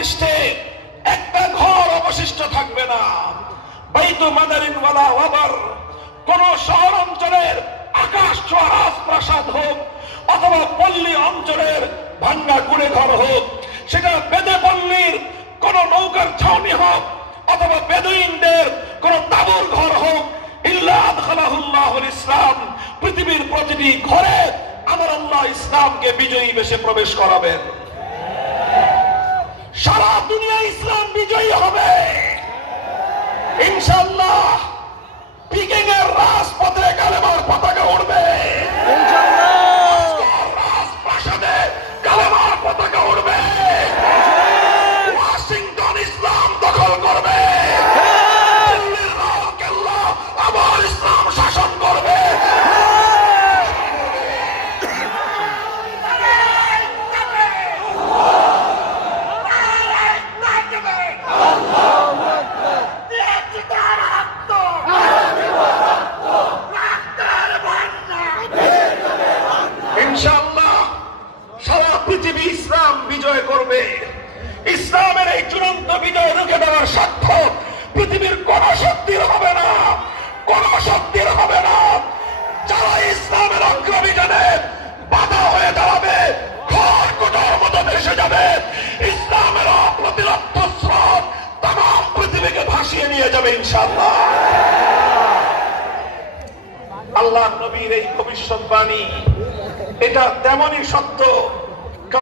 পৃষ্ঠে একটা ঘর অবশিষ্ট থাকবে না। বাইতু মাদারিন ওয়ালা ওয়াবার, কোন শহর অঞ্চলের আকাশ ছোঁয়া রাজপ্রাসাদ হোক অথবা পল্লী অঞ্চলের ভাঙ্গা কুড়ে ঘর হোক, সেটা বেদে পল্লীর কোন নৌকার ছাউনি হোক অথবা বেদুইনদের কোন তাঁবুর ঘর হোক, ইল্লা আদখালাহুল্লাহুল ইসলাম, পৃথিবীর প্রতিটি ঘরে আমার আল্লাহ ইসলামকে বিজয়ী বেশে প্রবেশ করাবেন। সারা দুনিয়া ইসলাম বিজয়ী হবে ইনশাআল্লাহ। পিকিং এর রাজপথে কালেমার পতাকা উড়বে, রাজপ্রাসাদে কালেমার পতাকা উড়বে, ওয়াশিংটন ইসলাম দখল করবে, দিল্লির লালকেল্লা আবার ইসলাম শাসন করবে। ইনশাআল্লাহ সারা পৃথিবী ইসলাম বিজয় করবে। ইসলামের এই চূড়ান্ত বিজয় রুখে দেওয়ার সাক্ষ্য পৃথিবীর কোন শক্তির হবে না, কোন শক্তির হবে না। যারা ইসলামের অগ্রবিজনে বাধা হয়ে দাঁড়াবে, খড়কুটোর মতো ভেসে যাবে। ইসলামের অপ্রতিরোধ্য স্রোত তাম পৃথিবীকে ভাসিয়ে নিয়ে যাবে ইনশাআল্লাহ। আল্লাহ নবীর এই ভবিষ্যৎবাণী এটা তেমনই সত্য